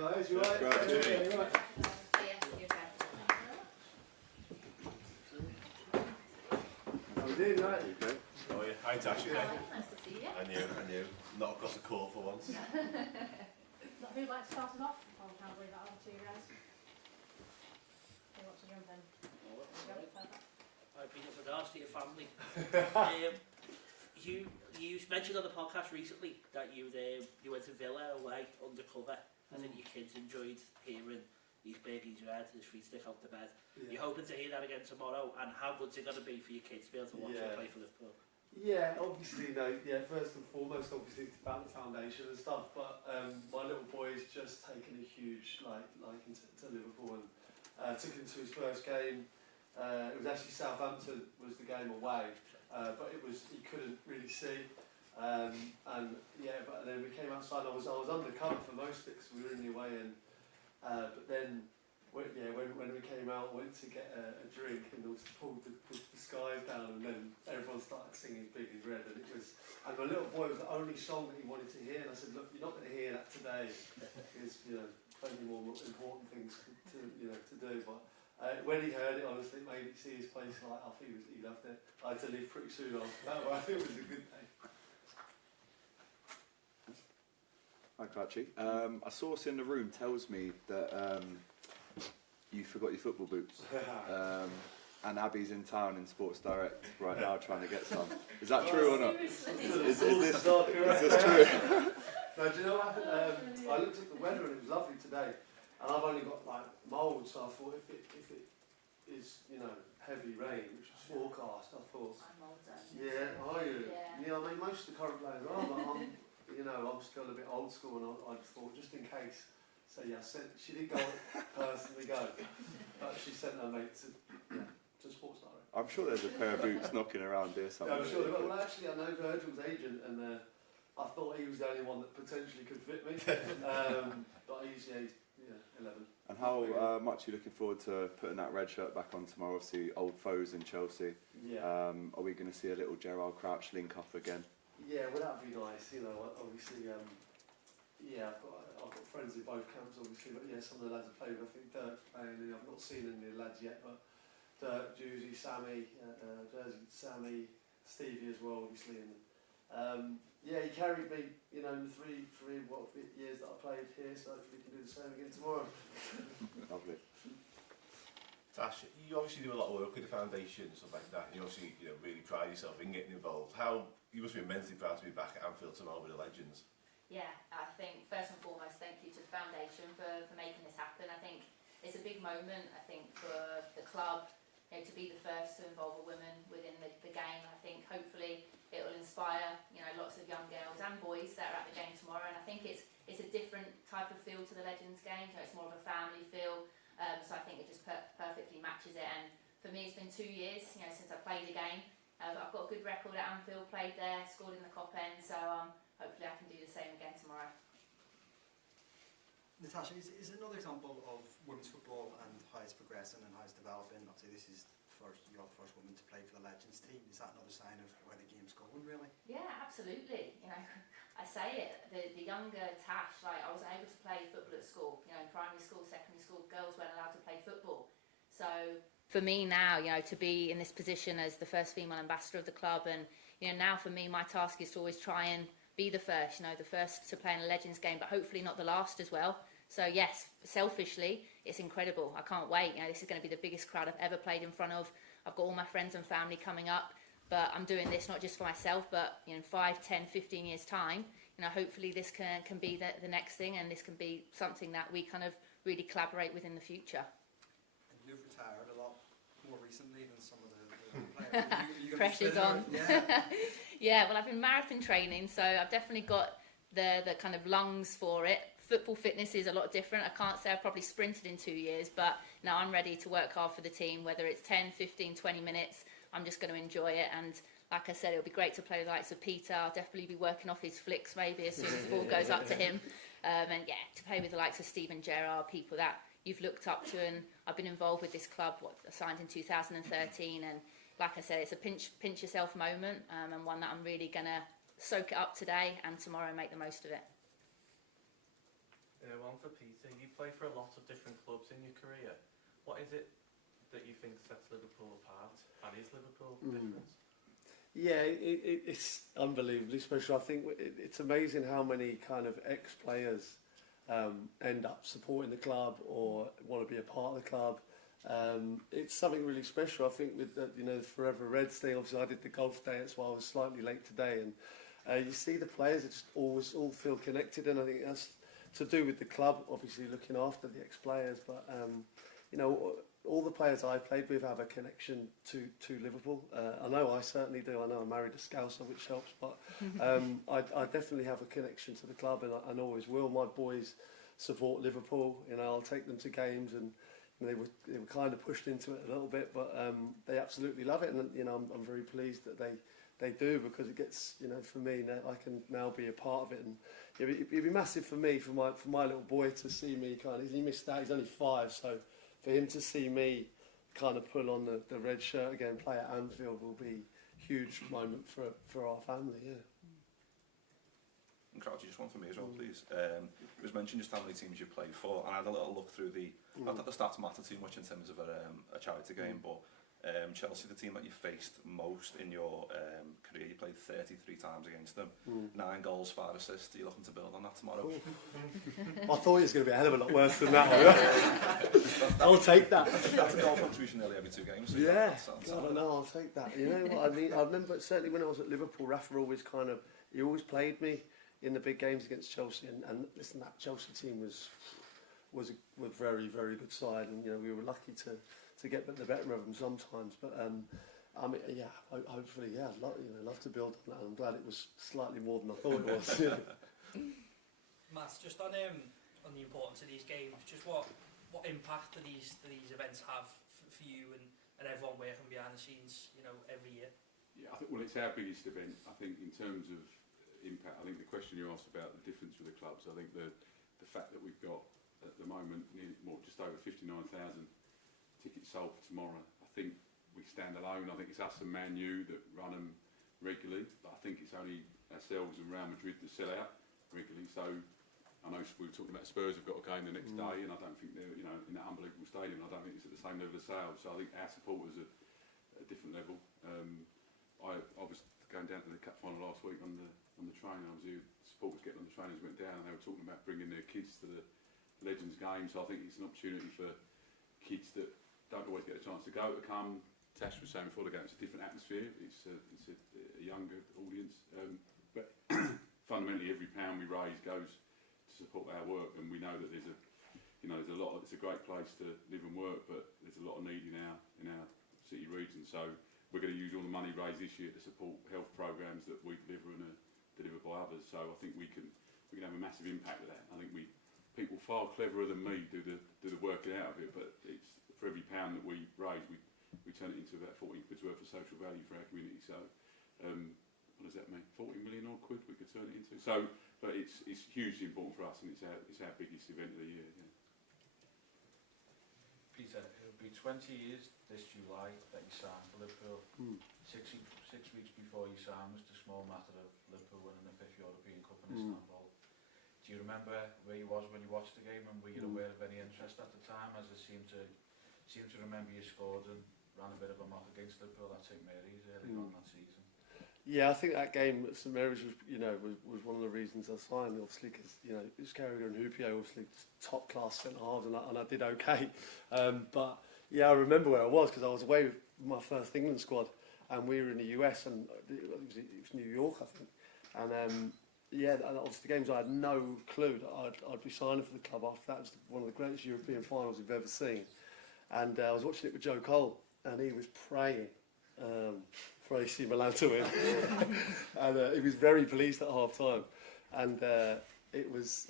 guys. You right? Right, yeah, you right? How we doing, right? Okay. Oh yeah, hi Tash, okay? Nice to see you. And you. Not across the court for once. Not who'd like to start us off? Oh, can't believe that over to you guys. Who wants to jump in? I've been in regards to your family. You mentioned on the podcast recently that you went to Villa away undercover. I think your kids enjoyed hearing he's big, he's red, his feet stick out the bed. Yeah. You're hoping to hear that again tomorrow, and how good's it going to be for your kids to be able to watch him play for Liverpool? Yeah, obviously, first and foremost, obviously, it's about the foundation and stuff, but my little boy's just taken a huge liking to Liverpool, and took him to his first game. It was actually Southampton was the game away, but he couldn't really see. But then we came outside. I was undercover for most of it because we were in the away end. But then, when we came out, went to get a drink and also pulled the skies down, and then everyone started singing "Big and Red," and my little boy was the only song that he wanted to hear. And I said, "Look, you're not going to hear that today. There's plenty more important things to do." But when he heard it, honestly, it made me see his face light up. He loved it. I had to leave pretty soon after that, but I think it was a good day. Hi, Cratchy. A source in the room tells me that you forgot your football boots. And Abby's in town in Sports Direct right now trying to get some. Is that true or not? Is this true? No, do you know what happened? I looked at the weather and it was lovely today, and I've only got mould, so I thought if it is heavy rain, which was forecast, I thought, are you? Yeah, I mean most of the current players are, but I'm still a bit old school, and I just thought, just in case. So yeah, she didn't go personally but she sent her mate to Sports Direct. I'm sure there's a pair of boots knocking around here somewhere. Yeah, I'm sure. Well, actually, I know Virgil's agent, and I thought he was the only one that potentially could fit me. But he's 11. And how much are you looking forward to putting that red shirt back on tomorrow? Obviously, old foes in Chelsea. Yeah. Are we going to see a little Gerrard Crouch link up again? Yeah, well, that'd be nice. Obviously, I've got friends in both camps, obviously. But yeah, some of the lads have played with. I think Dirk's playing. I've not seen any of the lads yet, but Dirk, Juicy, Sammy, Stevie as well, obviously. And he carried me, in the three years that I played here. So hopefully we can do the same again tomorrow. Lovely. Tash, you obviously do a lot of work with the foundation and stuff like that. And you obviously really pride yourself in getting involved. You must be immensely proud to be back at Anfield tomorrow with the legends. Yeah, I think first and foremost, thank you to the foundation for making this happen. I think it's a big moment. I think for the club, to be the first to involve a woman within the game. I think hopefully it will inspire lots of young girls and boys that are at the game tomorrow. And I think it's a different type of feel to the Legends game. It's more of a family feel. So I think it just perfectly matches it. And for me, it's been 2 years since I played a game. I've got a good record at Anfield, played there, scored in the Cop End. So hopefully I can do the same again tomorrow. Natasha, is another example of women's football and how it's progressing and how it's developing. Obviously, this is you're the first woman to play for the Legends team. Is that another sign of where the game's going, really? Yeah, absolutely. I say it. The younger Tash, I was able to play football at school. In primary school, secondary school, girls weren't allowed to play football. So for me now, to be in this position as the first female ambassador of the club, and now for me, my task is to always try and be the first. The first to play in a Legends game, but hopefully not the last as well. So yes, selfishly, it's incredible. I can't wait. This is going to be the biggest crowd I've ever played in front of. I've got all my friends and family coming up, but I'm doing this not just for myself, but in 5, 10, 15 years' time, hopefully this can be the next thing, and this can be something that we kind of really collaborate with in the future. And you've retired a lot more recently than some of the players. Pressure's on. Yeah. Yeah, well, I've been marathon training, so I've definitely got the kind of lungs for it. Football fitness is a lot different. I can't say I've probably sprinted in 2 years, but now I'm ready to work hard for the team, whether it's 10, 15, 20 minutes. I'm just going to enjoy it. And like I said, it'll be great to play with the likes of Peter. I'll definitely be working off his flicks maybe as soon as the ball goes up to him. And yeah, to play with the likes of Steven Gerrard, people that you've looked up to. And I've been involved with this club, I signed in 2013. And like I said, it's a pinch yourself moment, and one that I'm really going to soak it up today and tomorrow and make the most of it. Yeah, well, one for Peter. You play for a lot of different clubs in your career. What is it that you think sets Liverpool apart? And is Liverpool different? Yeah, it's unbelievably special. I think it's amazing how many kind of ex-players end up supporting the club or want to be a part of the club. It's something really special. I think with the Forever Reds thing, obviously I did the golf day, that's why I was slightly late today. And you see the players that just always all feel connected, and I think that's to do with the club, obviously looking after the ex-players. But all the players I played with have a connection to Liverpool. I know I certainly do. I know I'm married to Scouser, which helps. But I definitely have a connection to the club, and always will. My boys support Liverpool. I'll take them to games, and they were kind of pushed into it a little bit, but they absolutely love it. And I'm very pleased that they do, because it gets for me now, I can now be a part of it. And it'd be massive for me, for my little boy to see me he missed out. He's only 5, so for him to see me kind of pull on the red shirt again, play at Anfield, will be a huge moment for our family. Yeah. And Crouchy, just one for me as well, please. It was mentioned just how many teams you played for, and I had a little look through not that the stats matter too much in terms of a charity game, but Chelsea, the team that you faced most in your career, you played 33 times against them. 9 goals, 5 assists. Are you looking to build on that tomorrow? I thought it was going to be a hell of a lot worse than that. I'll take that. That's a goal contribution nearly every 2 games. So yeah, God, I know, I'll take that. You know what I mean? I remember certainly when I was at Liverpool, Rafa always he always played me in the big games against Chelsea, and listen, that Chelsea team was a very, very good side, and we were lucky to get the better of them sometimes. But hopefully, I'd love to build on that. I'm glad it was slightly more than I thought it was. Matt, just on the importance of these games, just what impact do these events have for you and everyone working behind the scenes, every year? Yeah, I think it's our biggest event. I think in terms of impact, I think the question you asked about the difference with the clubs, I think the fact that we've got at the moment just over 59,000 tickets sold for tomorrow. I think we stand alone. I think it's us and Man U that run them regularly, but I think it's only ourselves and Real Madrid that sell out regularly. So I know we were talking about Spurs have got a game the next day, and I don't think they're in that unbelievable stadium. I don't think it's at the same level of sales. So I think our supporters are at a different level. I was going down to the cup final last week on the train. I was here, supporters getting on the train as went down, and they were talking about bringing their kids to the Legends game. So I think it's an opportunity for kids that don't always get a chance to come. Tash was saying before the game, it's a different atmosphere. It's a younger audience, but fundamentally every pound we raise goes to support our work, and we know that there's a lot. It's a great place to live and work, but there's a lot of need in our city region. So we're going to use all the money raised this year to support health programs that we deliver and are delivered by others. So I think we can have a massive impact with that. I think people far cleverer than me do the working out of it, but it's for every pound that we raise, we turn it into about 14 quid's worth of social value for our community. So what does that mean? 40 million odd quid we could turn it into. So, but it's hugely important for us, and it's our biggest event of the year. Yeah. Peter, it'll be 20 years this July that you signed for Liverpool. 6 weeks before you signed was the small matter of Liverpool winning the 5th European Cup in Istanbul. Do you remember where you was when you watched the game, and were you aware of any interest at the time? As I seem to remember you scored and ran a bit of a mock against Liverpool at St Mary's early on that season. Yeah, I think that game at St Mary's was one of the reasons I signed. Obviously, because it was Carragher and Hupio, obviously top class centre halves, and I did okay. But yeah, I remember where I was, because I was away with my first England squad, and we were in the US, and it was New York, I think. And obviously the games I had no clue that I'd be signing for the club after. That was one of the greatest European finals we've ever seen. And I was watching it with Joe Cole, and he was praying for AC Milan to win. And he was very pleased at half time. And it was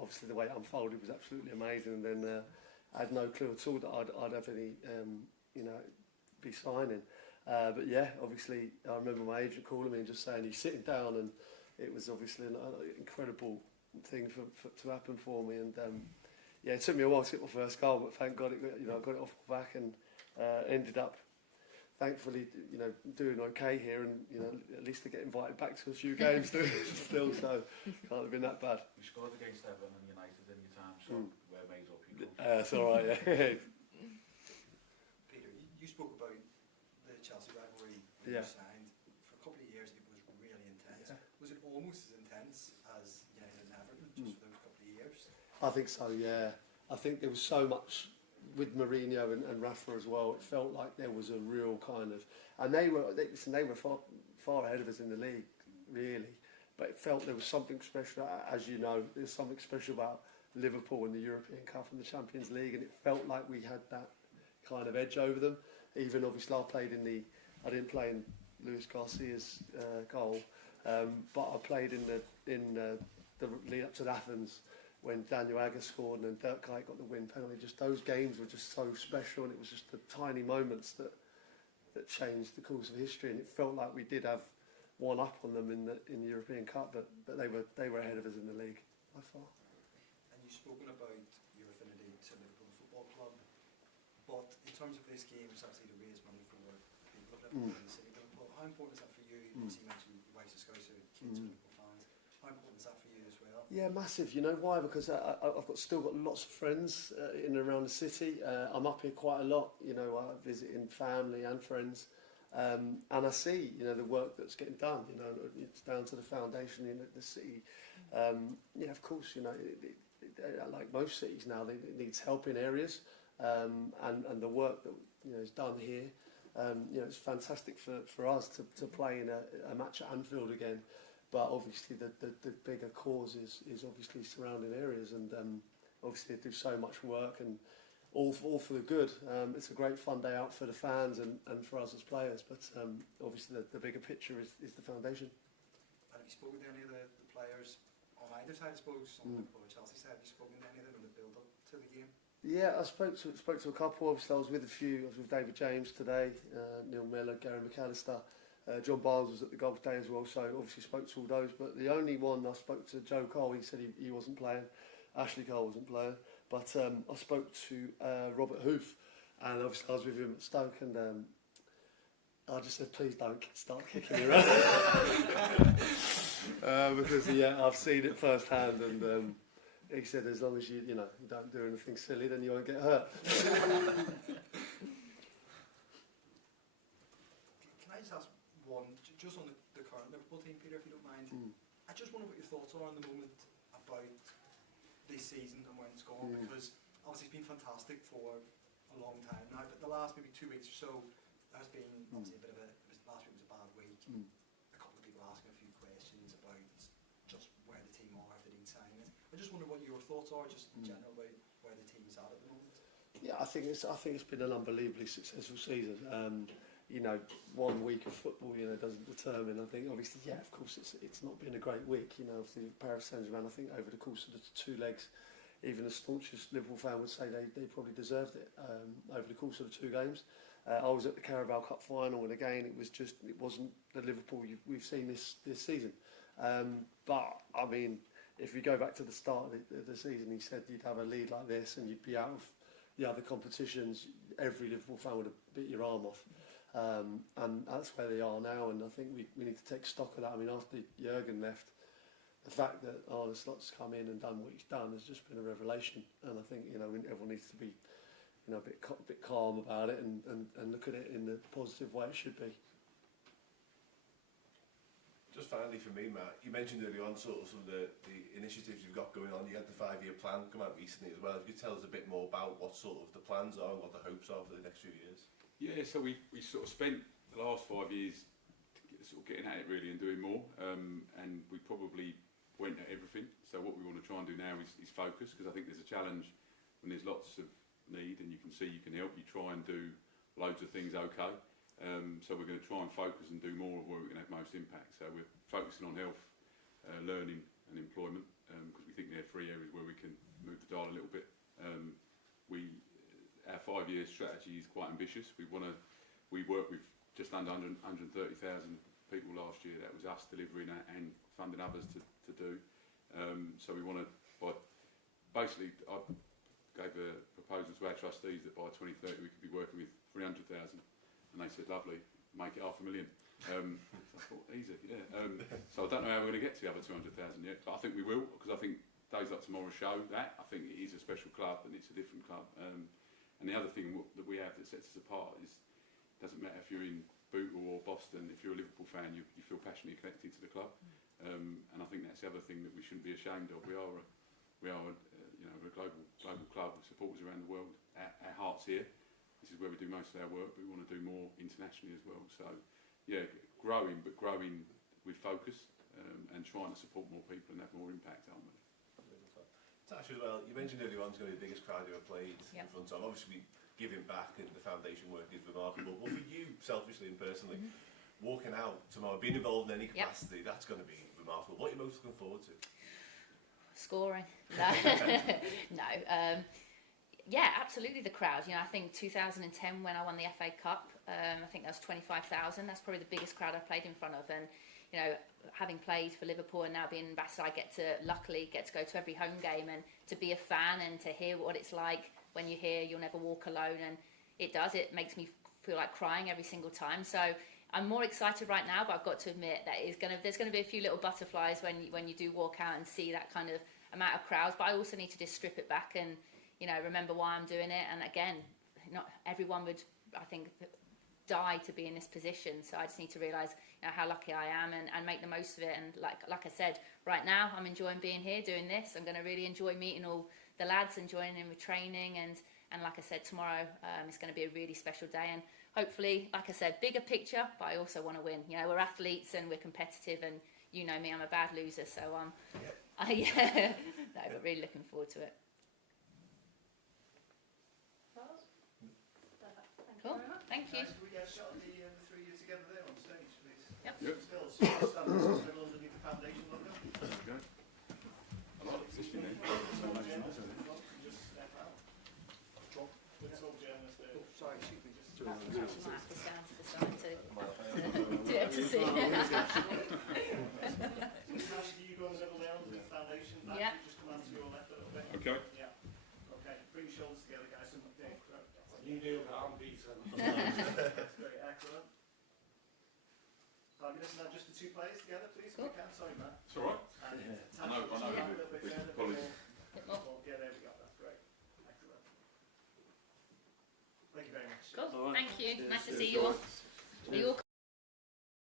obviously the way it unfolded was absolutely amazing. And then I had no clue at all that I'd have any, be signing. But yeah, obviously I remember my agent calling me and just saying he's sitting down, and it was obviously an incredible thing to happen for me. And it took me a while to get my first goal, but thank God I got it off my back, and ended up thankfully doing okay here, and at least to get invited back to a few games still, so can't have been that bad. You scored against Everton and United in your time so we're made up. It's all right, yeah. Peter, you spoke about the Chelsea rivalry when you signed. For a couple of years, it was really intense. Yeah. Was it almost as intense as United and Everton just for those couple of years? I think so, yeah. I think there was so much with Mourinho and Rafa as well. It felt like there was a real kind of, and they were far ahead of us in the league, really. But it felt there was something special, as you know, there's something special about Liverpool and the European Cup and the Champions League, and it felt like we had that kind of edge over them. Even obviously I didn't play in Luis Garcia's goal, but I played in the lead up to Athens when Daniel Agger scored and then Dirk Kuyt got the win penalty. Just those games were just so special, and it was just the tiny moments that changed the course of history. And it felt like we did have one up on them in the European Cup, but they were ahead of us in the league by far. And you've spoken about your affinity to Liverpool Football Club, but in terms of this game, it's actually to raise money for people of Liverpool and the city of Liverpool. How important is that for you? Obviously, you mentioned your wife's a Scouser, kids are Liverpool fans. How important is that for you as well? Yeah, massive. You know why? Because I've still got lots of friends in and around the city. I'm up here quite a lot. You know, visiting family and friends, and I see the work that's getting done. You know, it's down to the foundation in the city. Yeah, of course. Like most cities now, it needs help in areas, and the work that is done here. It's fantastic for us to play in a match at Anfield again. But obviously the bigger cause is obviously surrounding areas, and obviously they do so much work and all for the good. It's a great fun day out for the fans and for us as players, but obviously the bigger picture is the foundation. Have you spoken to any of the players on either side, I suppose, on Liverpool or Chelsea side? Have you spoken to any of them in the build-up to the game? Yeah, I spoke to a couple. Obviously I was with a few. I was with David James today, Neil Miller, Gary McAllister. John Barnes was at the golf day as well, so obviously spoke to all those. But the only one I spoke to, Joe Cole, he said he wasn't playing. Ashley Cole wasn't playing. But I spoke to Robert Hoof, and obviously I was with him at Stoke, and I just said, please don't start kicking me around. Because, I've seen it firsthand, and he said as long as you don't do anything silly, then you won't get hurt. Can I just ask one, just on the current Liverpool team, Peter, if you don't mind? I just wonder what your thoughts are in the moment about this season and when it's gone, because obviously it's been fantastic for a long time now, but the last maybe 2 weeks or so, there has been obviously last week was a bad week. A couple of people asking a few questions about just where the team are, if they didn't sign it. I just wonder what your thoughts are, just in general, about where the team's at the moment. Yeah, I think it's been an unbelievably successful season. 1 week of football, doesn't determine. I think obviously, of course, it's not been a great week. Obviously Paris Saint-Germain, I think over the course of the 2 legs, even the staunchest Liverpool fan would say they probably deserved it over the course of the 2 games. I was at the Carabao Cup final, and again, it wasn't the Liverpool we've seen this season. But I mean, if you go back to the start of the season, he said you'd have a lead like this and you'd be out of the other competitions. Every Liverpool fan would have bit your arm off. And that's where they are now, and I think we need to take stock of that. I mean, after Jurgen left, the fact that Arne Slot's come in and done what he's done has just been a revelation, and I think everyone needs to be a bit calm about it and look at it in the positive way it should be. Just finally for me, Matt, you mentioned earlier on sort of some of the initiatives you've got going on. You had the 5-year plan come out recently as well. If you could tell us a bit more about what sort of the plans are and what the hopes are for the next few years. Yeah, so we sort of spent the last 5 years sort of getting at it really and doing more, and we probably went at everything. So what we want to try and do now is focus, because I think there's a challenge when there's lots of need and you can see you can help. You try and do loads of things okay. So we're going to try and focus and do more of where we can have most impact. So we're focusing on health, learning and employment, because we think they're 3 areas where we can move the dial a little bit. Our 5-year strategy is quite ambitious. We worked with just under 130,000 people last year. That was us delivering that and funding others to do. So we want to, basically, I gave a proposal to our trustees that by 2030 we could be working with 300,000, and they said, lovely, make it 500,000. So I thought, easy, yeah. So I don't know how we're going to get to the other 200,000 yet, but I think we will, because I think days like tomorrow show that. I think it is a special club and it's a different club. And the other thing that we have that sets us apart is, it doesn't matter if you're in Bootle or Boston, if you're a Liverpool fan, you feel passionately connected to the club. And I think that's the other thing that we shouldn't be ashamed of. We are a global club with supporters around the world. Our heart's here. This is where we do most of our work, but we want to do more internationally as well. So, yeah, growing with focus and trying to support more people and have more impact ultimately. Tash, as well, you mentioned earlier on it's going to be the biggest crowd you ever played in front of. Obviously, giving back and the foundation work is remarkable. But for you, selfishly and personally, walking out tomorrow, being involved in any capacity, that's going to be remarkable. What are you most looking forward to? Scoring. No. No. Yeah, absolutely the crowd. You know, I think 2010 when I won the FA Cup, I think that was 25,000. That's probably the biggest crowd I've played in front of. And, you know, having played for Liverpool and now being an ambassador, I luckily get to go to every home game and to be a fan and to hear what it's like when you hear You'll Never Walk Alone. And it makes me feel like crying every single time. So I'm more excited right now, but I've got to admit that there's going to be a few little butterflies when you do walk out and see that kind of amount of crowds. But I also need to just strip it back and, you know, remember why I'm doing it. And again, not everyone would, I think, die to be in this position. So I just need to realise, you know, how lucky I am and make the most of it. And like I said, right now I'm enjoying being here doing this. I'm going to really enjoy meeting all the lads and joining in with training. And like I said, tomorrow it's going to be a really special day. And hopefully, like I said, bigger picture, but I also want to win. You know, we're athletes and we're competitive, and you know me, I'm a bad loser. So no, but really looking forward to it. Cool. Thank you. Can we get a shot of the three of you together there on stage, please? Yep. Still, stand underneath the foundation logo. There we go. I like the position there. Just step out. It's all journalists there. Oh, sorry, excuse me. I might have this down to the side to see. Tash, you go level there on the foundation. Yeah. Just come out to your left a little bit. Okay. Yeah. Okay. Bring your shoulders together, guys. You do that, I'm Peter. That's great. Excellent. Target us now, just the two players together, please. Cool. If we can. Sorry, Matt. It's all right. And I know. a little bit further. Apologies. Yeah, there we go. That's great. Excellent. Thank you very much. Cool. Thank you. Nice to see you all.